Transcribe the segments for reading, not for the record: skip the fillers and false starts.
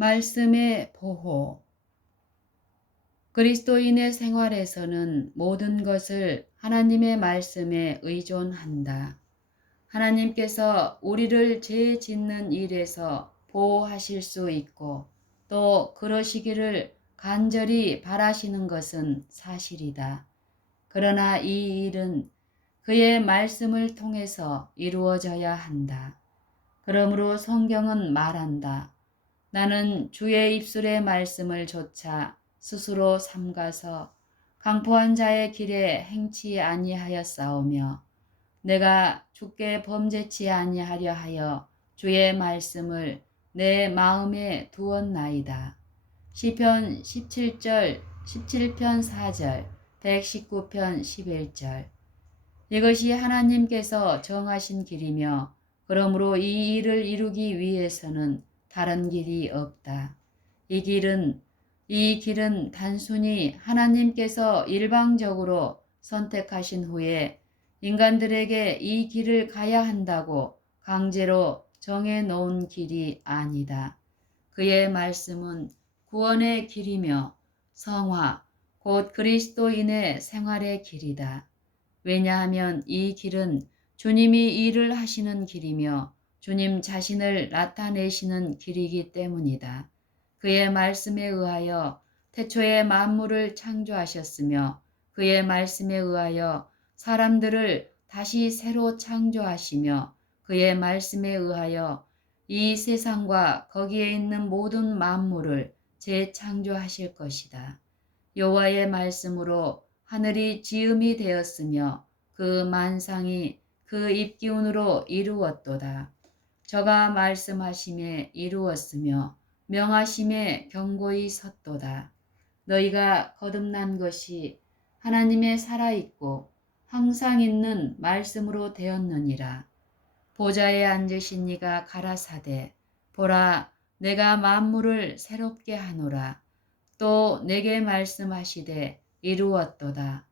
말씀의 보호. 그리스도인의 생활에서는 모든 것을 하나님의 말씀에 의존한다. 하나님께서 우리를 죄 짓는 일에서 보호하실 수 있고 또 그러시기를 간절히 바라시는 것은 사실이다. 그러나 이 일은 그의 말씀을 통해서 이루어져야 한다. 그러므로 성경은 말한다. 나는 주의 입술의 말씀을 조차 스스로 삼가서 강포한 자의 길에 행치 아니하였사오며 내가 주께 범죄치 아니하려 하여 주의 말씀을 내 마음에 두었나이다. 시편 17편 4절, 119편 11절. 이것이 하나님께서 정하신 길이며 그러므로 이 일을 이루기 위해서는 다른 길이 없다. 이 길은 단순히 하나님께서 일방적으로 선택하신 후에 인간들에게 이 길을 가야 한다고 강제로 정해 놓은 길이 아니다. 그의 말씀은 구원의 길이며 성화, 곧 그리스도인의 생활의 길이다. 왜냐하면 이 길은 주님이 일을 하시는 길이며 주님 자신을 나타내시는 길이기 때문이다. 그의 말씀에 의하여 태초에 만물을 창조하셨으며 그의 말씀에 의하여 사람들을 다시 새로 창조하시며 그의 말씀에 의하여 이 세상과 거기에 있는 모든 만물을 재창조하실 것이다. 여호와의 말씀으로 하늘이 지음이 되었으며 그 만상이 그 입기운으로 이루었도다. 저가 말씀하심에 이루었으며 명하심에 경고히 섰도다. 너희가 거듭난 것이 하나님의 살아있고 항상 있는 말씀으로 되었느니라. 보좌에 앉으신 이가 가라사대 보라 내가 만물을 새롭게 하노라. 또 내게 말씀하시되 이루었도다.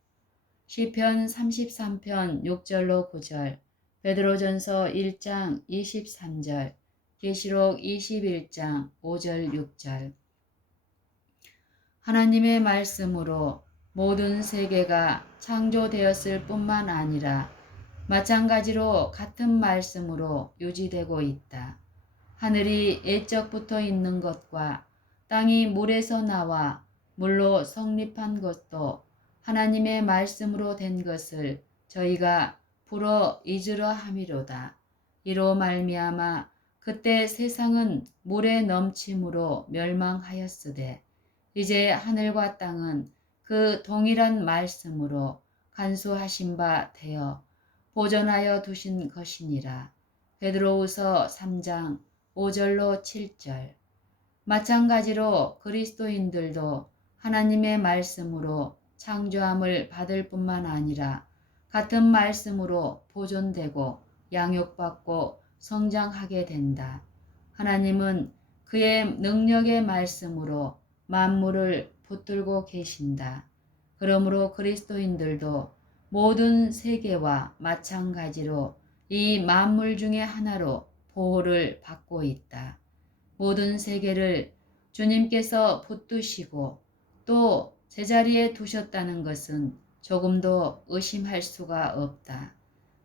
시편 33편 6절로 9절, 베드로전서 1장 23절, 계시록 21장 5절 6절. 하나님의 말씀으로 모든 세계가 창조되었을 뿐만 아니라 마찬가지로 같은 말씀으로 유지되고 있다. 하늘이 옛적부터 있는 것과 땅이 물에서 나와 물로 성립한 것도 하나님의 말씀으로 된 것을 저희가 불어 잊으려 함이로다. 이로 말미암아 그때 세상은 물의 넘침으로 멸망하였으되 이제 하늘과 땅은 그 동일한 말씀으로 간수하신 바 되어 보존하여 두신 것이니라. 베드로후서 3장 5절로 7절. 마찬가지로 그리스도인들도 하나님의 말씀으로 창조함을 받을 뿐만 아니라 같은 말씀으로 보존되고 양육받고 성장하게 된다. 하나님은 그의 능력의 말씀으로 만물을 붙들고 계신다. 그러므로 그리스도인들도 모든 세계와 마찬가지로 이 만물 중에 하나로 보호를 받고 있다. 모든 세계를 주님께서 붙드시고 또 제자리에 두셨다는 것은 조금도 의심할 수가 없다.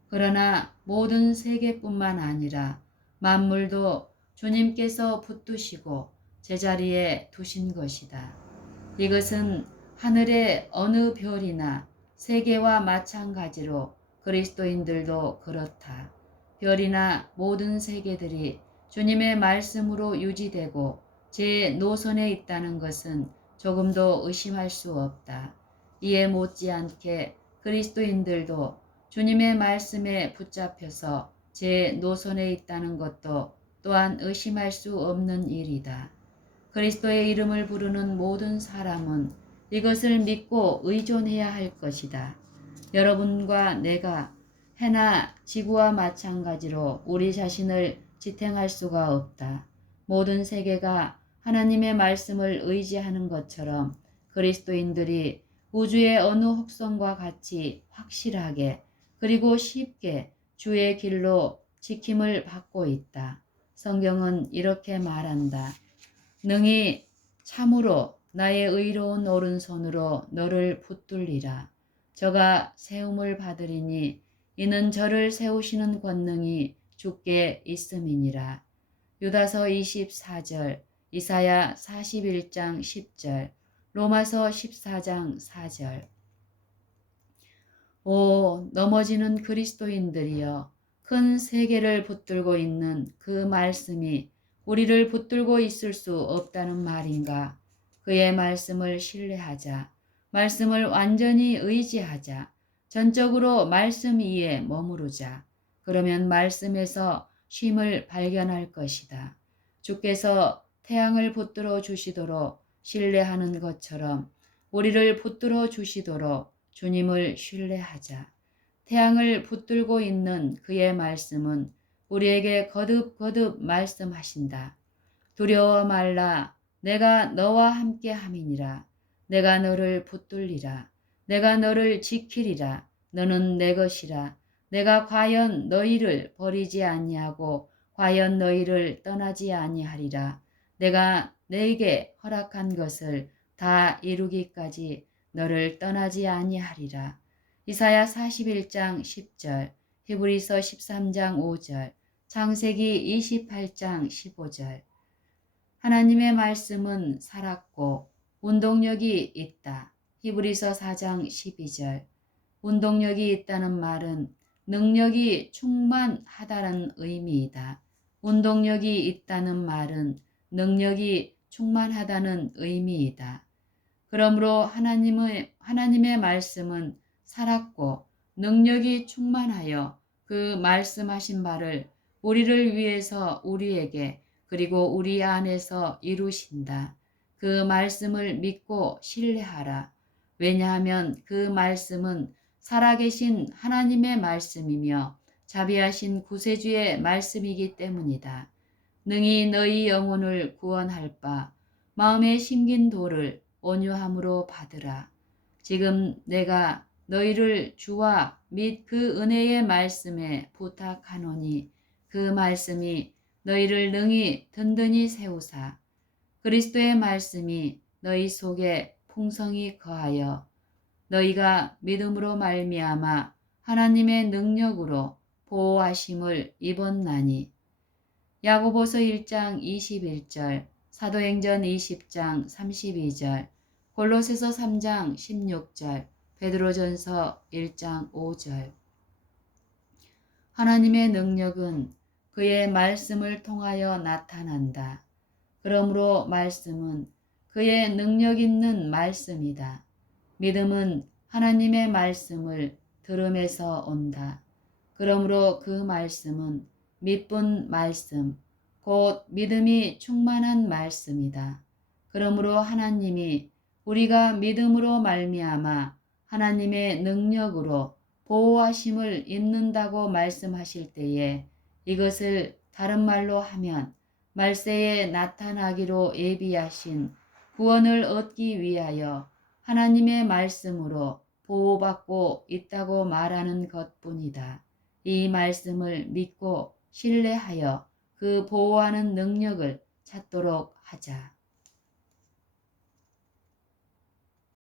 그러나 모든 세계뿐만 아니라 만물도 주님께서 붙드시고 제자리에 두신 것이다. 이것은 하늘의 어느 별이나 세계와 마찬가지로 그리스도인들도 그렇다. 별이나 모든 세계들이 주님의 말씀으로 유지되고 제 노선에 있다는 것은 조금도 의심할 수 없다. 이에 못지않게 그리스도인들도 주님의 말씀에 붙잡혀서 제 노선에 있다는 것도 또한 의심할 수 없는 일이다. 그리스도의 이름을 부르는 모든 사람은 이것을 믿고 의존해야 할 것이다. 여러분과 내가 해나 지구와 마찬가지로 우리 자신을 지탱할 수가 없다. 모든 세계가 하나님의 말씀을 의지하는 것처럼 그리스도인들이 우주의 어느 혹성과 같이 확실하게 그리고 쉽게 주의 길로 지킴을 받고 있다. 성경은 이렇게 말한다. 능히 참으로 나의 의로운 오른손으로 너를 붙들리라. 저가 세움을 받으리니 이는 저를 세우시는 권능이 주께 있음이니라. 유다서 24절, 이사야 41장 10절, 로마서 14장 4절. 오, 넘어지는 그리스도인들이여, 큰 세계를 붙들고 있는 그 말씀이 우리를 붙들고 있을 수 없다는 말인가? 그의 말씀을 신뢰하자. 말씀을 완전히 의지하자. 전적으로 말씀 위에 머무르자. 그러면 말씀에서 쉼을 발견할 것이다. 주께서 태양을 붙들어 주시도록 신뢰하는 것처럼 우리를 붙들어 주시도록 주님을 신뢰하자. 태양을 붙들고 있는 그의 말씀은 우리에게 거듭거듭 말씀하신다. 두려워 말라. 내가 너와 함께 함이니라. 내가 너를 붙들리라. 내가 너를 지키리라. 너는 내 것이라. 내가 과연 너희를 버리지 아니하고 과연 너희를 떠나지 아니하리라. 내가 너에게 허락한 것을 다 이루기까지 너를 떠나지 아니하리라. 이사야 41장 10절, 히브리서 13장 5절, 창세기 28장 15절. 하나님의 말씀은 살았고 운동력이 있다. 히브리서 4장 12절. 운동력이 있다는 말은 능력이 충만하다는 의미이다. 운동력이 있다는 말은 능력이 충만하다는 의미이다. 그러므로 하나님의 말씀은 살았고 능력이 충만하여 그 말씀하신 바를 우리를 위해서 우리에게 그리고 우리 안에서 이루신다. 그 말씀을 믿고 신뢰하라. 왜냐하면 그 말씀은 살아계신 하나님의 말씀이며 자비하신 구세주의 말씀이기 때문이다. 능히 너희 영혼을 구원할 바 마음에 심긴 도를 온유함으로 받으라. 지금 내가 너희를 주와 및 그 은혜의 말씀에 부탁하노니 그 말씀이 너희를 능히 든든히 세우사 그리스도의 말씀이 너희 속에 풍성히 거하여 너희가 믿음으로 말미암아 하나님의 능력으로 보호하심을 입었나니. 야고보서 1장 21절, 사도행전 20장 32절, 골로새서 3장 16절, 베드로전서 1장 5절. 하나님의 능력은 그의 말씀을 통하여 나타난다. 그러므로 말씀은 그의 능력 있는 말씀이다. 믿음은 하나님의 말씀을 들음에서 온다. 그러므로 그 말씀은 믿은 말씀, 곧 믿음이 충만한 말씀이다. 그러므로 하나님이 우리가 믿음으로 말미암아 하나님의 능력으로 보호하심을 입는다고 말씀하실 때에 이것을 다른 말로 하면 말세에 나타나기로 예비하신 구원을 얻기 위하여 하나님의 말씀으로 보호받고 있다고 말하는 것뿐이다. 이 말씀을 믿고 신뢰하여 그 보호하는 능력을 찾도록 하자.